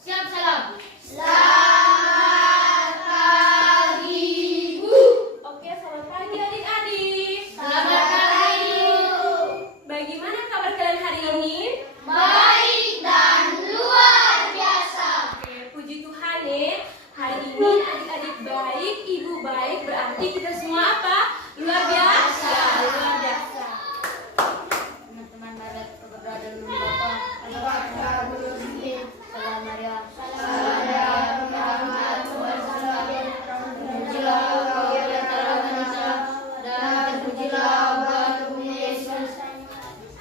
Siap salam. Selamat pagi, Bu. Oke, selamat pagi adik-adik. Selamat pagi, Bu. Bagaimana kabar kalian hari ini? Baik dan luar biasa. Oke, puji Tuhan ya. Hari ini adik-adik baik, ibu baik, berarti kita semua apa? Luar biasa. Luar biasa. Teman-teman Barat kepada dulu Bapak. Selamat Maria. Selamat dan terpujilah buat Tuhan Yesus.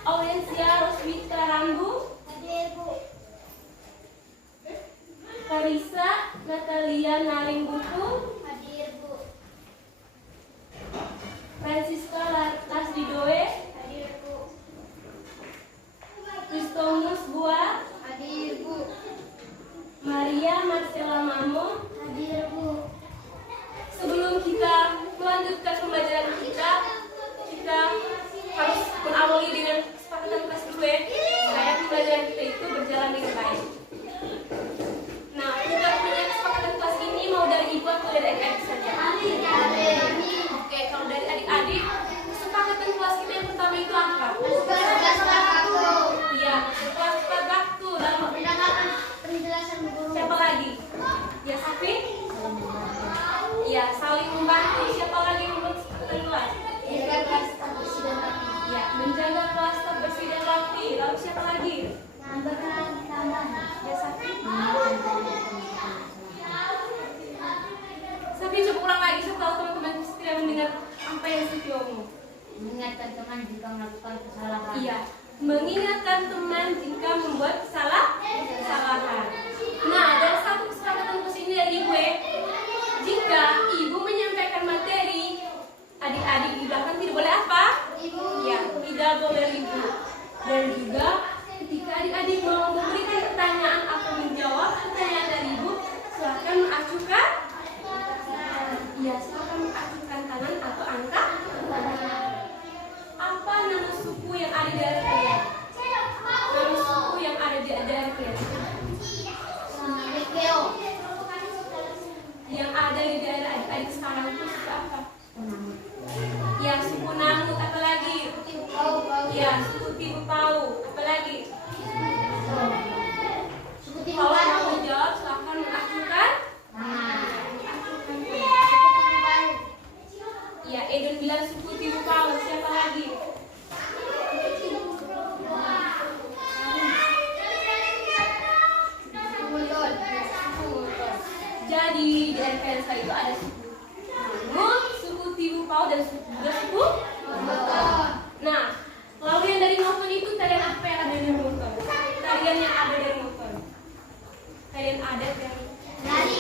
Aurencia Roswita Rambu, Hadir, Bu. Karisa Natalia Naring Buku, Hadir, Bu. Francisca Lasdidoe, Hadir, Bu. Kristomus Bua, Hadir, Bu. Maria Marcela Mamo. Hadir, Bu. Sebelum kita melanjutkan pembelajaran kita harus mengawali dengan kesepakatan kelas dulu ya, supaya pembelajaran kita itu berjalan dengan baik. Nah, kita punya kesepakatan kelas ini mau dari ibu atau dari adik-adik saja? Oke, kalau dari adik-adik, kesepakatan kelas kita yang pertama itu apa? Iya, kelas tepat waktu. Lalu Penjelasan guru. siapa lagi? Ya, Safi? Iya, saling membantu. Siapa lagi yang membuat kesepakatan kelas? Jaga kelas tetap bersih dan rapi. Ya, menjaga kelas tetap bersih dan rapi. Lalu siapa lagi? Menambahkan taman. Ya, Safi? Safi, coba ulang lagi. Saya tahu teman-teman tidak mendengar apa yang Safi omong. Mengingatkan teman jika melakukan kesalahan. Iya, mengingatkan teman jika membuat kesalahan. Nah, dari satu kesepakatan kelas ini dari gue, jika ibu menyampaikan materi, adik-adik di belakang tidak boleh apa? Ibu. Ya, tidak boleh ribut. Dan juga ketika adik-adik mau memberikan pertanyaan atau menjawab pertanyaan dari ibu, silakan mengacukan. Ya, silakan mengacukan tangan atau angkat. Apa nama suku yang ada di daerah kalian? Nama suku yang ada di daerah kalian? Keo. Yang ada di daerah adik-adik sekarang itu suku apa? Ya, suku Namut. Apa lagi? Ya, suku Tibu Pau. Apa lagi? Suku Timur Kalau Baru. mau menjawab, silakan mengacukan. Ya, Edun bilang suku Tibu Pau. Siapa lagi? Jadi di RPLSA itu ada suku Namut, suku Tibu Pau, dan juga suku. Nah, lalu yang dari motor itu tarian apa yang ada dari motor? Tarian yang ada dari motor. Tarian adat yang Lari.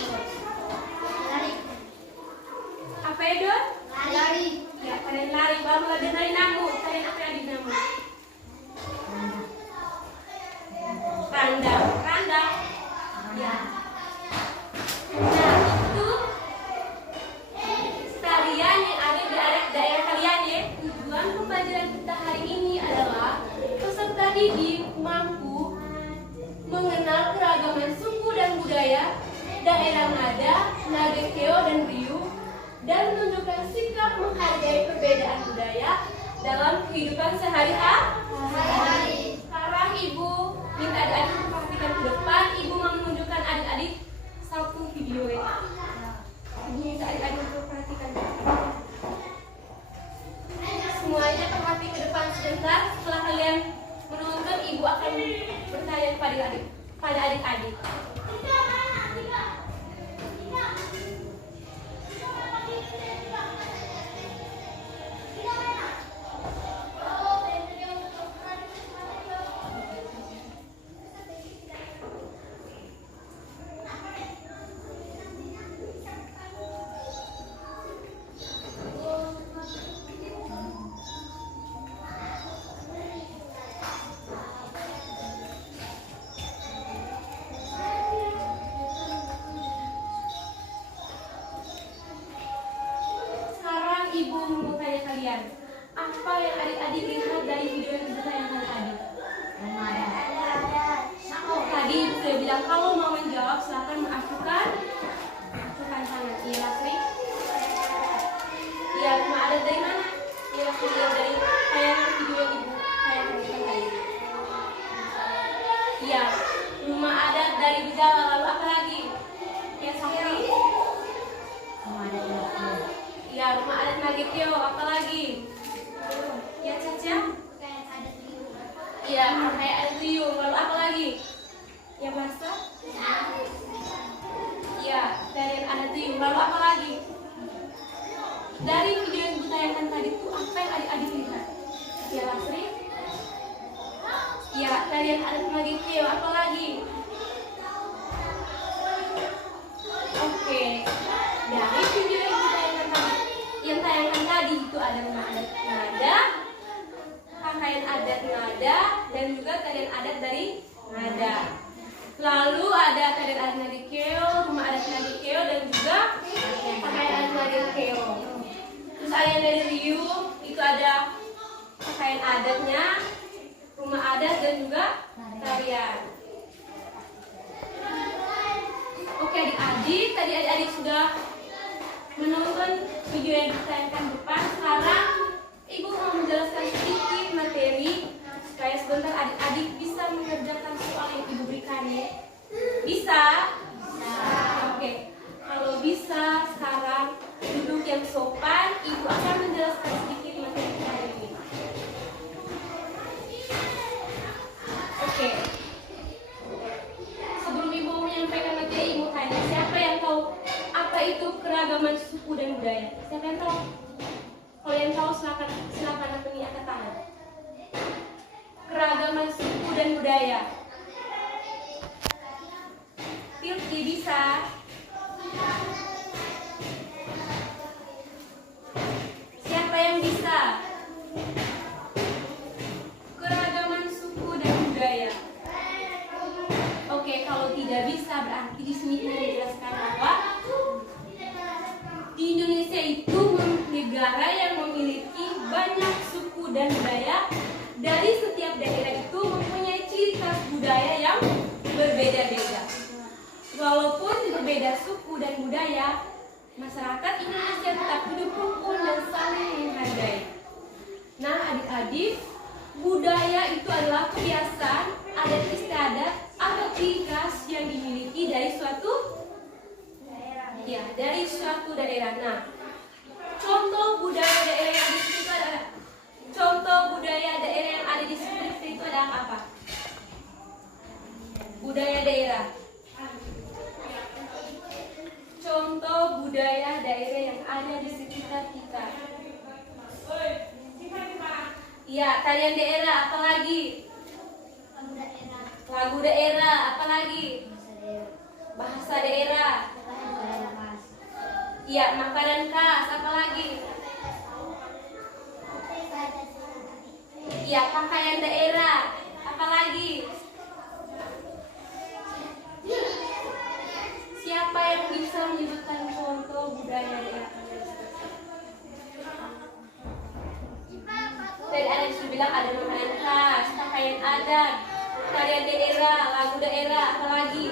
apa ya, Don? Lari. Ya, tarian lari. Baru ada dari Namut. Tarian apa yang ada di Namut? Randang. Randang. Ya. Nah, itu tarian yang ada di daerah kalian ya. Tujuan pembelajaran kita hari ini adalah peserta didik mampu mengenal keragaman suku dan budaya daerah Ngada, Nagekeo, dan Riu, dan menunjukkan sikap menghargai perbedaan budaya dalam kehidupan sehari-hari. Sekarang Ibu minta adik-adik memperhatikan ke depan. Ibu mau menunjukkan adik-adik satu video ya. Ibu minta adik-adik untuk perhatikan. Semuanya perhati ke depan sebentar. Setelah kalian menonton, Ibu akan bertanya pada adik-adik. kalau mau menjawab silakan acukan tangan. Iya Lasri. Iya, rumah adat dari mana? Iya Lasri, dari tayangan video yang ibu tayangkan tadi. Iya, rumah adat dari Bidara. Lalu apa lagi? Ya Safri. Rumah adat Nagekeo. Iya, rumah adat Nagekeo. Apa lagi? Ya Caca. Iya, kayak ada tuyul. Lalu apa lagi? Ya Masa. Iya, tarian ada tuyul. Lalu apa lagi? Dari video yang ditayangkan tadi tuh apa yang adik-adik lihat? Ya Lasri. Iya, tarian adat Nagekeo. Apa lagi? Oke. Dari video yang tayangkan tadi itu ada rumah adat Ngada, pakaian adat Ngada, dan juga tarian adat dari Ngada. Lalu ada tarian adat Nagekeo, rumah adat Nagekeo, dan juga pakaian adat Nagekeo. Terus ada yang dari Riu, itu ada pakaian adatnya, rumah adat, dan juga tarian. Oke adik-adik, tadi adik-adik sudah menonton video yang ditayangkan depan. Sekarang ibu mau menjelaskan sedikit materi supaya sebentar adik-adik bisa mengerjakan soal yang ibu berikan ya. Bisa? Oke. Kalau bisa sekarang duduk yang sopan, ibu akan menjelaskan sedikit materi hari ini. Oke. Sebelum ibu menyampaikan materi, ibu tanya siapa yang tahu apa itu keragaman suku dan budaya? Siapa yang tahu? Kalau yang tahu silakan angkat tangan. Keragaman suku dan budaya. Tilki bisa. Siapa yang bisa? Keragaman suku dan budaya. Oke, kalau tidak bisa berarti di sini ingin menjelaskan bahwa di Indonesia itu negara yang memiliki banyak suku dan budaya. Dari setiap daerah itu mempunyai ciri khas budaya yang berbeda-beda. Walaupun berbeda suku dan budaya, masyarakat Indonesia tetap hidup rukun dan saling menghargai. Nah, adik-adik, budaya itu adalah kebiasaan, adat istiadat atau ciri khas yang dimiliki dari suatu daerah. Nah, contoh budaya daerah yang di situ adalah itu adalah apa? Budaya daerah. Contoh budaya daerah yang ada di sekitar kita. Iya, tarian daerah, apalagi? Lagu daerah, apalagi? Bahasa daerah. Iya, makanan khas, apalagi? Iya, pakaian daerah, apalagi? Siapa yang bisa menyebutkan contoh budaya daerah? Tadi ada yang sudah bilang ada makanan khas, pakaian adat, tarian daerah, lagu daerah, apalagi?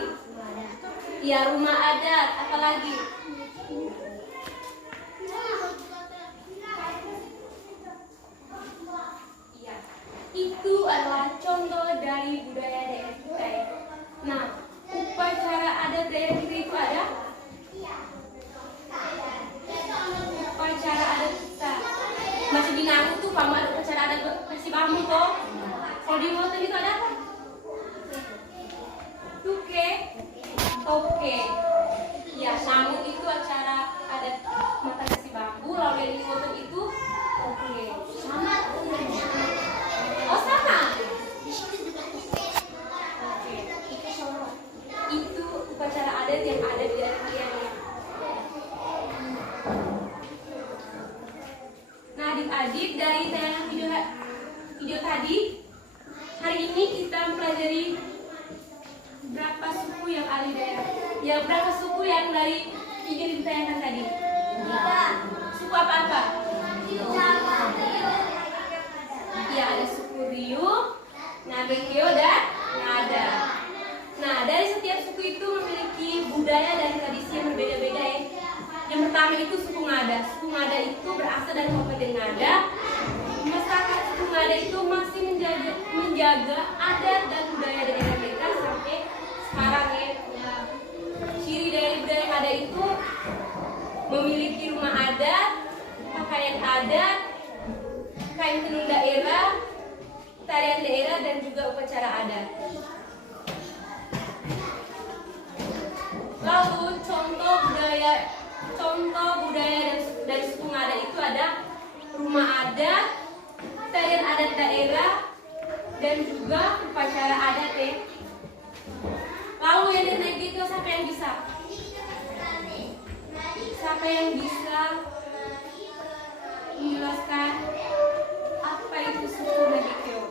Ya, rumah adat, apalagi? Ya, itu adalah contoh dari budaya daerah kita. Nah, upacara adat daerah kita itu ada? Upacara adat kita. Masih di Nangu tuh kamu ada upacara adat masih kamu toh. Kalau di Woten itu ada apa? Tuke, toke. Ya, Nangu itu acara adat makan nasi bambu, lalu yang di Woten itu toke. Sama. Oh sama. Oke. Itu upacara adat yang ada di daerah kalian ya. Nah, adik-adik, dari tayangan video tadi, hari ini kita mempelajari berapa suku yang ada di daerah. Ya, berapa suku yang dari video yang ditayangkan tadi? Suku apa-apa? Ya, ada suku Riu, Nagekeo, dan Ngada. Nah, dari setiap suku itu memiliki budaya dan tradisi yang berbeda-beda ya. Yang pertama itu suku Ngada. Suku Ngada itu berasal dari Kabupaten Ngada. Masyarakat suku Ngada itu masih menjaga adat dan budaya daerah mereka sampai sekarang ya. Ciri dari budaya Ngada itu memiliki rumah adat, pakaian adat, kain tenun daerah, tarian daerah, dan juga upacara adat. Lalu contoh budaya dari suku Ngada itu ada rumah adat, tarian adat daerah, dan juga upacara adat ya. Lalu yang naik itu siapa yang bisa? Siapa yang bisa menjelaskan apa itu suku Nagekeo?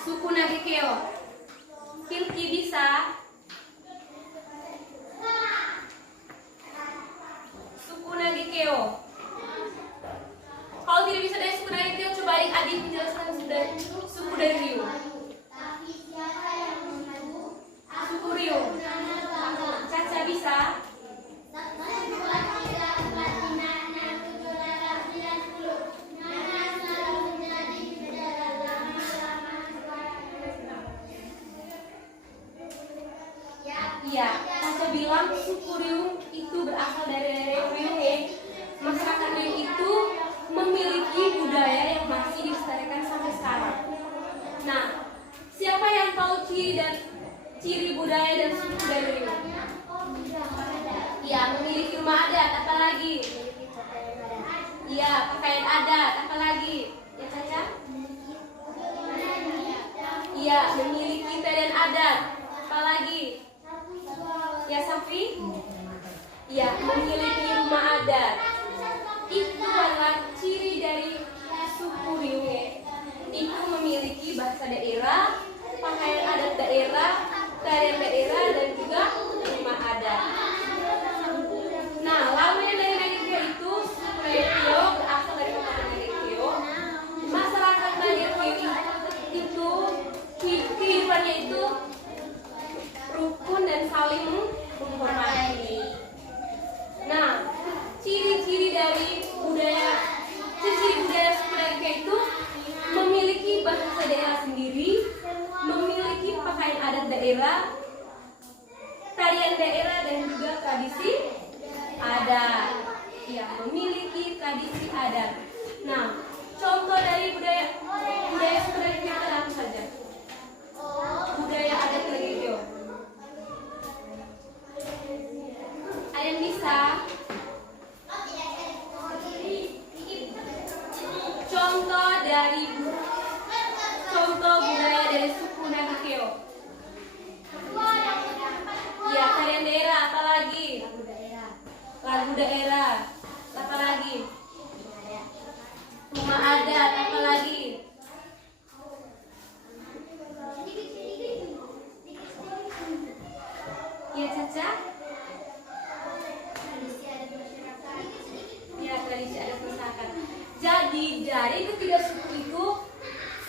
Suku Nagekeo. Filki bisa? Suku Nagekeo. Kalau tidak bisa dari suku Nagekeo, coba adik-adik menjelaskan suku dari Rio. Suku Rio. Caca bisa? Iya, Caca bilang suku Riung itu berasal dari daerah Riung ya. Masyarakat Riung itu memiliki budaya yang masih dilestarikan sampai sekarang. Nah, siapa yang tahu ciri budaya dan suku dari Riung? Iya, memiliki rumah adat, apa lagi? Iya, pakaian adat, apa lagi? Ya Caca? Iya, memiliki tarian adat, apa lagi? Ya Safi? Ya, memiliki rumah adat. Itu adalah ciri dari suku Riung ya. Itu memiliki bahasa daerah, pakaian adat daerah, tarian daerah, dan juga rumah adat. Nah, lalu yang dari Nagekeo itu suku Nagekeo berasal dari Kabupaten Nagekeo. Masyarakat Nagekeo itu kehidupannya itu rukun dan saling menghormati. Nah, ciri-ciri budaya suku Nagekeo itu memiliki bahasa daerah sendiri, memiliki pakaian adat daerah, tarian daerah, dan juga tradisi adat. Ya, memiliki tradisi adat. Nah, contoh dari budaya suku Nagekeo ada apa saja? Budaya adat Nagekeo. Ada yang bisa? Contoh budaya dari suku Nagekeo. Ya, tarian daerah, apa lagi? Lagu daerah, apa lagi? Rumah adat, apa lagi? Ya Caca? Ya, tradisi adat masyarakat. Jadi dari ketiga suku itu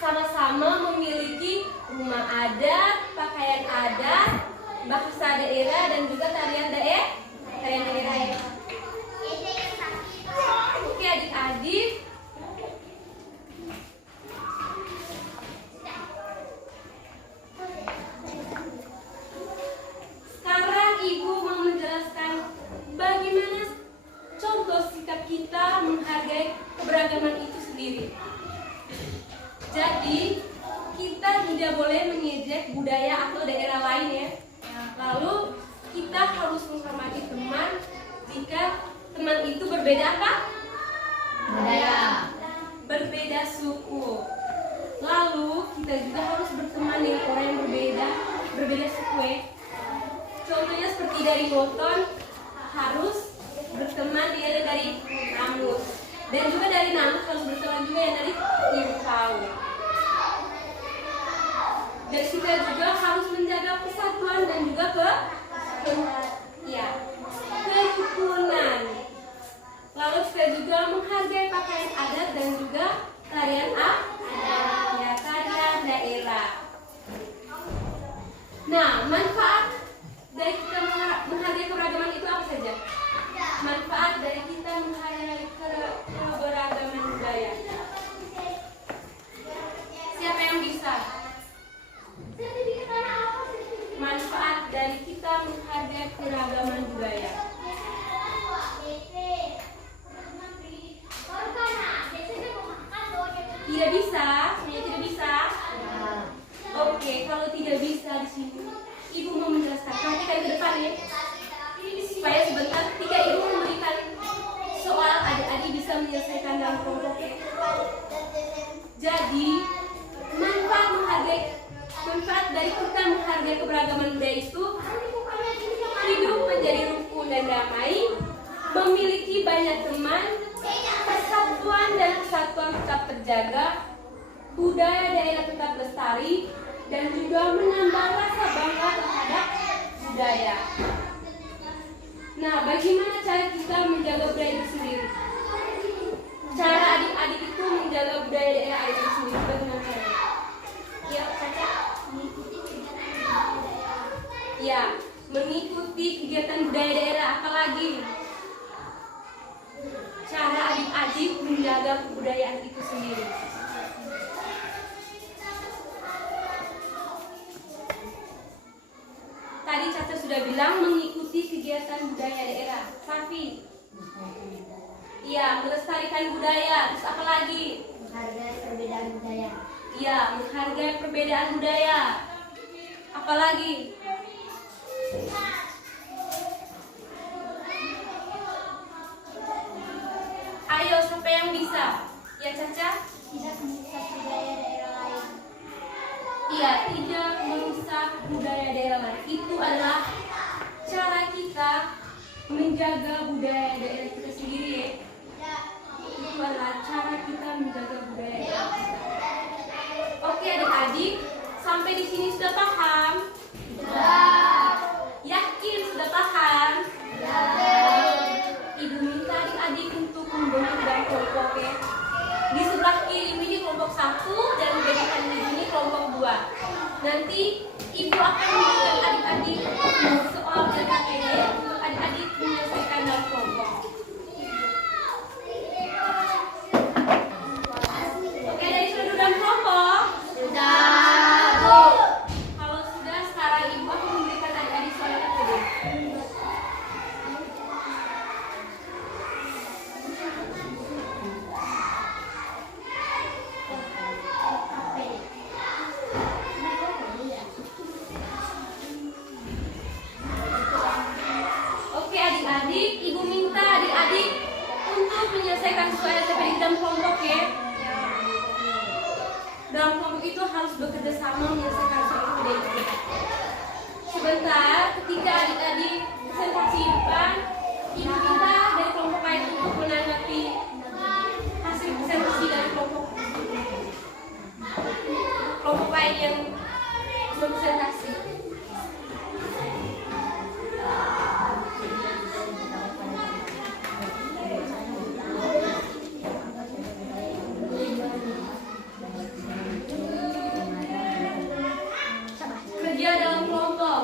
sama-sama memiliki rumah adat, pakaian adat, bahasa daerah, dan juga tarian daerah ya. Oke adik-adik, sekarang ibu mau menjelaskan bagaimana contoh sikap kita menghargai keberagaman itu sendiri. Jadi kita tidak boleh mengejek budaya atau daerah lain ya. Lalu kita harus menghormati teman jika teman itu berbeda apa? Budaya. Berbeda suku. Lalu kita juga harus berteman dengan orang yang berbeda suku ya. Contohnya seperti dari Boton harus berteman dia dari Namus, dan juga dari Namus harus berteman juga yang dari Impau. Dan kita juga harus menjaga persatuan dan juga kerukunan. Lalu kita juga menghargai pakaian adat dan juga tarian daerah. Nah, manfaat dari kita menghargai keberagaman itu apa saja? Manfaat dari kita menghargai keberagaman budaya. Siapa yang bisa? Manfaat dari kita menghargai keragaman budaya. Tidak bisa? Semuanya tidak bisa? Oke, kalau tidak bisa di sini, Ibu mau menjelaskan. Perhatikan ke depan ya, supaya sebentar ketika Ibu memberikan soal, adik-adik bisa menyelesaikan dalam kelompok ya. Jadi, manfaat dari kita menghargai keberagaman budaya itu hidup menjadi rukun dan damai, memiliki banyak teman, persatuan dan kesatuan tetap terjaga, budaya daerah tetap lestari, dan juga menambah rasa bangga terhadap budaya. Nah, bagaimana cara kita menjaga budaya itu sendiri? Cara adik-adik itu menjaga budaya daerah itu sendiri bagaimana caranya? Ya, Caca. Ya, mengikuti kegiatan budaya daerah. Apalagi cara adik-adik menjaga kebudayaan itu sendiri. Tadi Caca sudah bilang mengikuti kegiatan budaya daerah. Safi. Iya, melestarikan budaya. Terus apa lagi? Menghargai perbedaan budaya. Iya, menghargai perbedaan budaya. Apa lagi? Ayo, siapa yang bisa? Ya, Caca? Tidak merusak budaya daerah lain. Iya, tidak merusak budaya daerah lain. Itu adalah cara kita menjaga budaya daerah kita sendiri ya. Itu adalah cara kita menjaga budaya daerah kita. Oke adik-adik, sampai di sini sudah paham? Sudah. Yakin sudah paham? Sudah. Ibu minta adik-adik untuk membentuk dalam kelompok ya. Di sebelah kiri ini kelompok 1 dan di depan ini kelompok 2. Nanti ibu akan memberikan adik-adik soal LKPD untuk adik-adik menyelesaikan dalam kelompok. Oke, dari sudah dalam kelompok? Sudah, Bu. Kalau sudah, sekarang ibu akan memberikan adik-adik soal LKPD. Oke adik-adik, ibu minta adik-adik untuk menyelesaikan soal LKPD dalam kelompok ya. Dalam kelompok itu harus bekerja sama menyelesaikan soal LKPD. Sebentar, ketika adik-adik presentasi di depan, ibu minta dari kelompok lain untuk menanggapi hasil presentasi dari kelompok lain yang berpresentasi. Kerja dalam kelompok.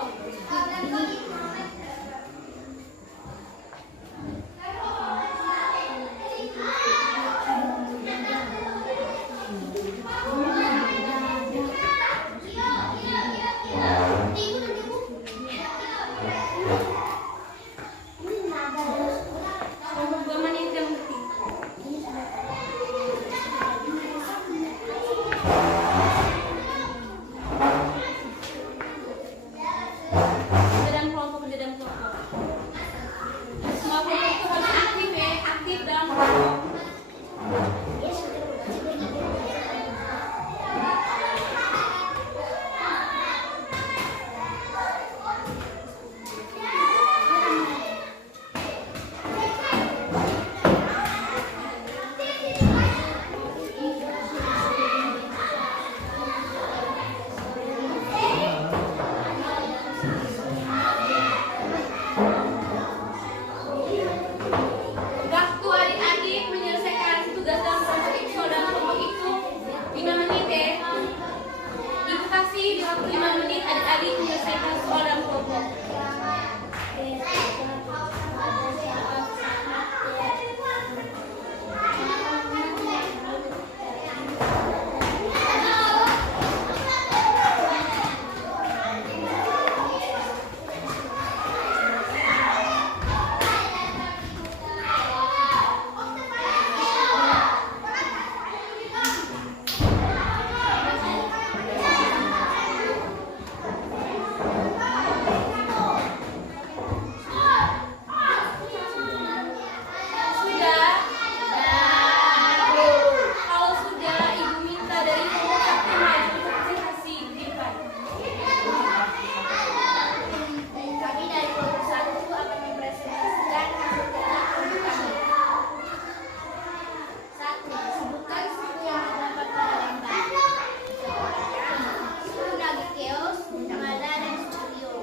adik menyelesaikan soal dalam kelompok. Sudah? Kalau sudah, Ibu minta dari kelompok 1 maju untuk presentasi di depan. Kami dari kelompok 1 akan mempresentasikan hasil kerja kelompok kami. 1. Sebutkan suku yang terdapat pada gambar. Suku Nagekeo, suku Ngada, dan suku Rio.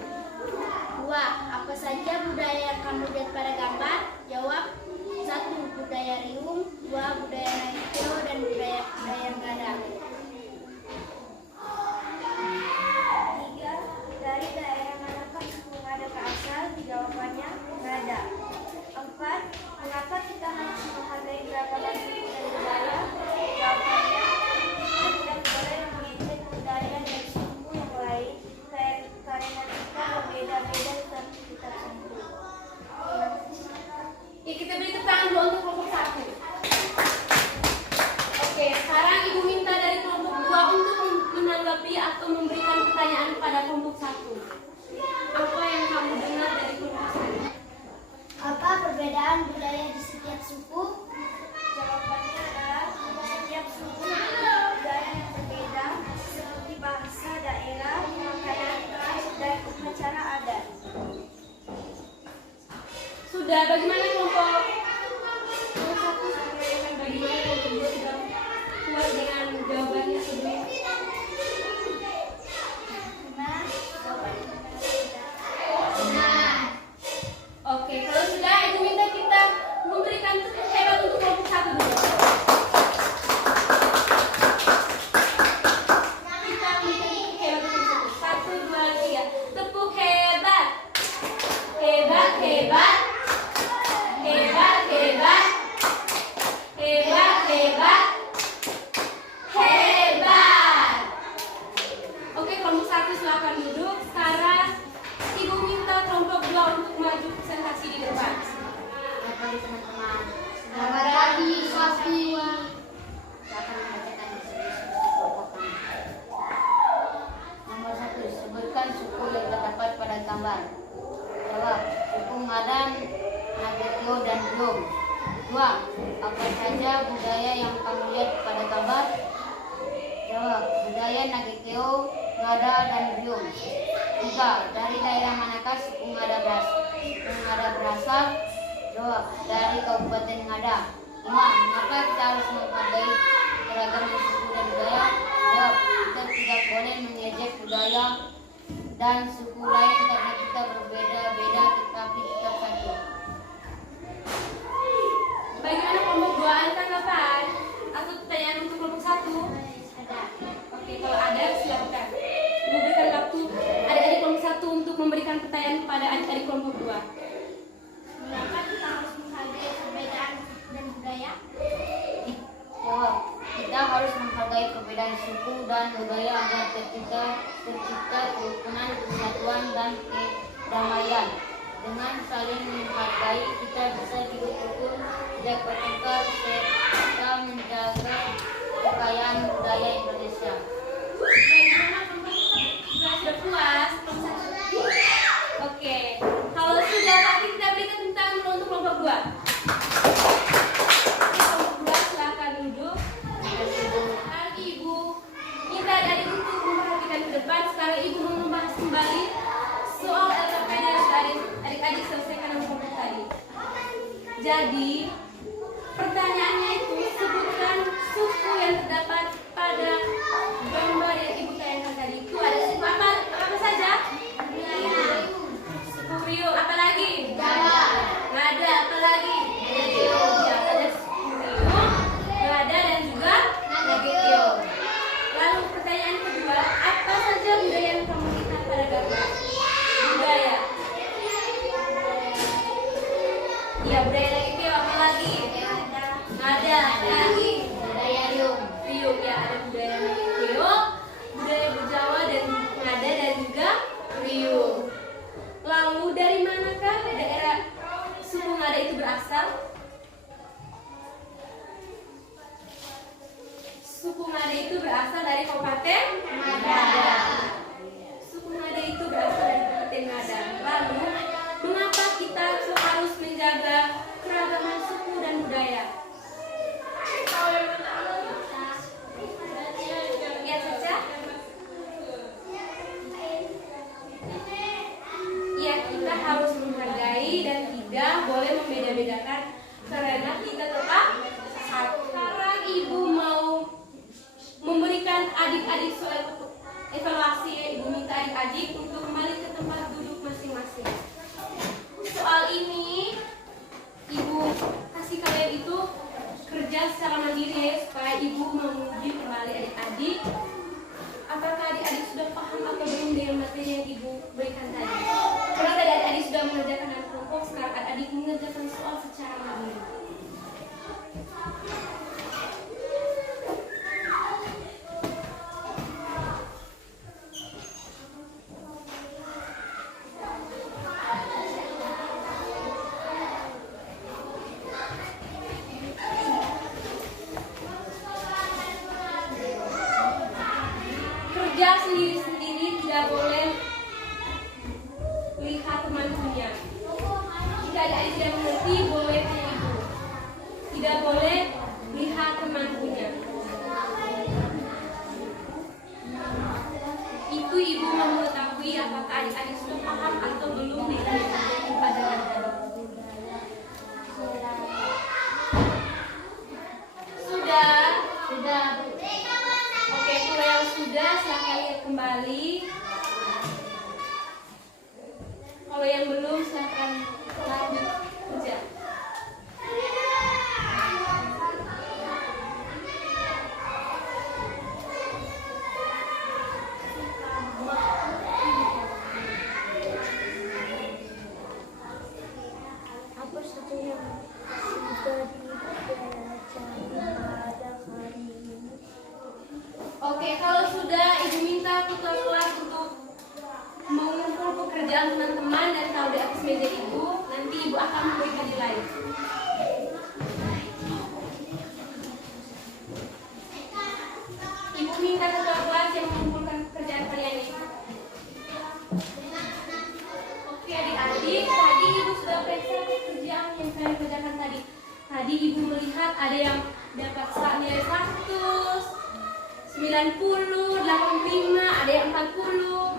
2. Apa saja budaya yang kamu lihat pada gambar? Jawab. 1. Budaya Riung. 2. Budaya Nagekeo dan budaya Ngada. 3. Dari daerah manakah suku Ngada berasal? Jawabannya Ngada. 4. Mengapa kita harus menghargai keragaman suku dan budaya? Jawabannya kita tidak boleh mengejek budaya dari suku yang lain karena kita berbeda-beda tetapi kita satu. Ya, kita beri tepuk tangan dulu untuk kelompok 1. Oke, sekarang Ibu minta dari kelompok 2 untuk menanggapi atau memberikan pertanyaan pada kelompok 1. Apa yang kamu dengar dari kelompok 1? Apa perbedaan budaya di setiap suku? Jawabannya adalah setiap suku memiliki budaya yang berbeda seperti bahasa daerah, pakaian khas, dan upacara adat. Sudah, bagaimana kelompok 1 bagaimana kelompok 2 sudah puas dengan jawabannya sebelum? Benar, jawabannya benar. Oke, kalau sudah, Ibu minta kita memberikan tepuk hebat untuk kelompok 1 dulu. Kita memberikan tepuk hebat untuk kelompok 1, 2, 3. Tepuk hebat. Hebat, hebat. Hebat, hebat. Hebat, hebat. Hebat. Oke, kelompok 1 silakan duduk. Sekarang Ibu minta kelompok 2 untuk maju presentasi di depan. Selamat pagi teman-teman. Selamat pagi, Sofi. Saya akan membacakan deskripsi kelompok kami. Nomor 1, sebutkan suku yang terdapat pada gambar. Jawab. Suku Ngadan, Nagekeo, dan Riung. 2. Apa saja budaya yang kamu lihat pada gambar? Jawab. Budaya Nagekeo, Ngada, dan Riung. 3. Dari daerah manakah suku Ngada berasal? Jawab. Dari Kabupaten Ngada. 5. Mengapa kita harus menghargai keragaman suku dan budaya? Jawab. Kita tidak boleh mengejek budaya dan suku lain karena kita berbeda-beda tetapi tetap satu. Bagaimana kelompok 2? Ada tanggapan atau pertanyaan untuk kelompok 1? Ada. Oke, kalau ada silakan. Memberikan waktu adik-adik kelompok 1 untuk memberikan pertanyaan kepada adik-adik kelompok 2. Mengapa kita harus menghargai perbedaan dan budaya? Jawab. Kita harus menghargai perbedaan suku dan budaya agar tercipta kerukunan, kesatuan, dan kedamaian. Dengan saling menghargai, kita bisa hidup rukun, tidak bertengkar, serta menjaga kekayaan budaya Indonesia. Bagaimana kelompok 2 sudah puas? Oke, kalau sudah pasti kita berikan tepuk tangan dulu untuk kelompok 2. Kelompok 2 silakan duduk. Sekarang Ibu minta adik-adik untuk memperhatikan ke depan. Sekarang Ibu mau membahas kembali soal LKPD yang sudah adik-adik selesaikan dalam kelompok tadi. Jadi, pertanyaannya itu sebutkan suku yang terdapat pada gambar yang Ibu tayangkan tadi. Itu ada suku apa saja? Suku Rio, apa lagi? Nggak ada, apa lagi? Ya, ada suku Rio, nggak ada, dan juga Nagekeo. Lalu pertanyaan kedua, apa saja budaya yang kamu lihat pada membedakan karena kita tetap satu. Sekarang ibu mau memberikan adik-adik soal evaluasi. Ibu minta adik-adik untuk kembali ke tempat duduk masing-masing. Soal ini ibu kasih kalian itu kerja secara mandiri ya, supaya ibu menguji kembali adik-adik apakah adik-adik sudah paham atau belum dengan materi yang ibu berikan tadi. Karena tadi adik-adik sudah mengerjakan dengan kelompok, sekarang adik-adik mengerjakan soal secara mandiri. Kerja sendiri-sendiri, tidak boleh lihat teman punya. Jika adik-adik tidak mengerti, boleh tanya ibu. Tidak boleh lihat teman punya. Itu ibu mau mengetahui apakah adik-adik sudah paham atau belum dengan pelajaran tadi. Sudah? Sudah. Oke, kalau yang sudah silahkan lihat kembali. Kalau yang belum silahkan lanjut kerja. Apa saja yang sudah dipelajari pada hari ini? Oke, kalau sudah ibu minta ketua kelas untuk mengumpul pekerjaan teman-teman dan taruh di atas meja ibu. Nanti ibu akan memberikan nilai. Ibu minta ketua kelas yang mengumpulkan pekerjaan kalian ini. Oke adik-adik, tadi ibu sudah periksa pekerjaan yang kalian kerjakan tadi. Tadi ibu melihat ada yang dapat nilai 100, 90, 85, ada yang 40.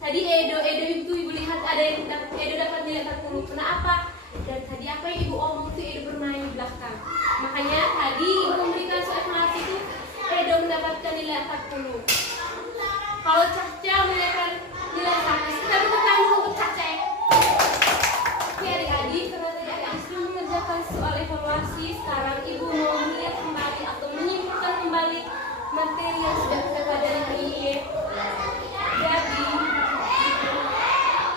Tadi Edo itu ibu lihat ada yang Edo dapat nilai 40. Kenapa? Dan tadi apa yang ibu omong itu Edo bermain di belakang. Makanya tadi ibu memberikan soal evaluasi itu Edo mendapatkan nilai 40. Kalau Caca mendapatkan nilai 100, kita tepuk tangan untuk Caca. Oke adik-adik, karena tadi adik-adik sudah mengerjakan soal evaluasi, sekarang ibu mau melihat kembali atau menyimpulkan kembali materi yang sudah kita pelajari hari ini. Jadi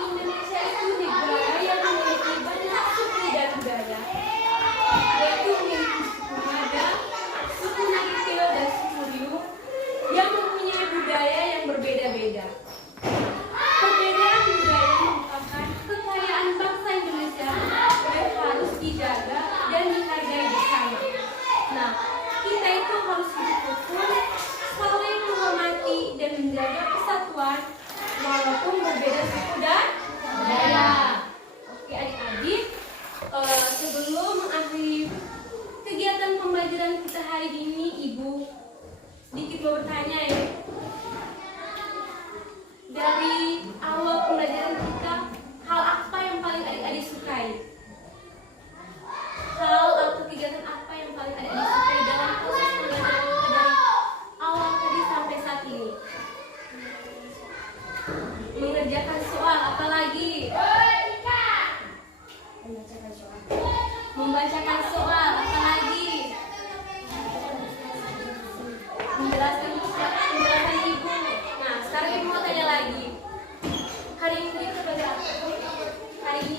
Indonesia itu negara yang memiliki banyak suku dan budaya, yaitu memiliki suku Ngada, suku Nagiteo, dan suku Riu yang mempunyai budaya yang berbeda-beda. Perbedaan budaya merupakan kekayaan bangsa Indonesia yang harus dijaga dan dihargai bersama. Nah, kita itu harus hidup rukun, saling menghormati dan menjaga persatuan walaupun berbeda suku dan budaya. Oke adik-adik, sebelum mengakhiri kegiatan pembelajaran kita hari ini, ibu sedikit mau bertanya ya. Dari awal pembelajaran kita, hal apa yang paling adik-adik sukai? Hal atau kegiatan apa yang paling adik-adik sukai dalam proses pembelajaran kita dari awal tadi sampai saat ini? Mengerjakan soal, apalagi? Membacakan soal, apalagi? Menjelaskan penjelasan ibu. Nah, sekarang ibu mau tanya lagi. Hari ini kita belajar apa? Hari ini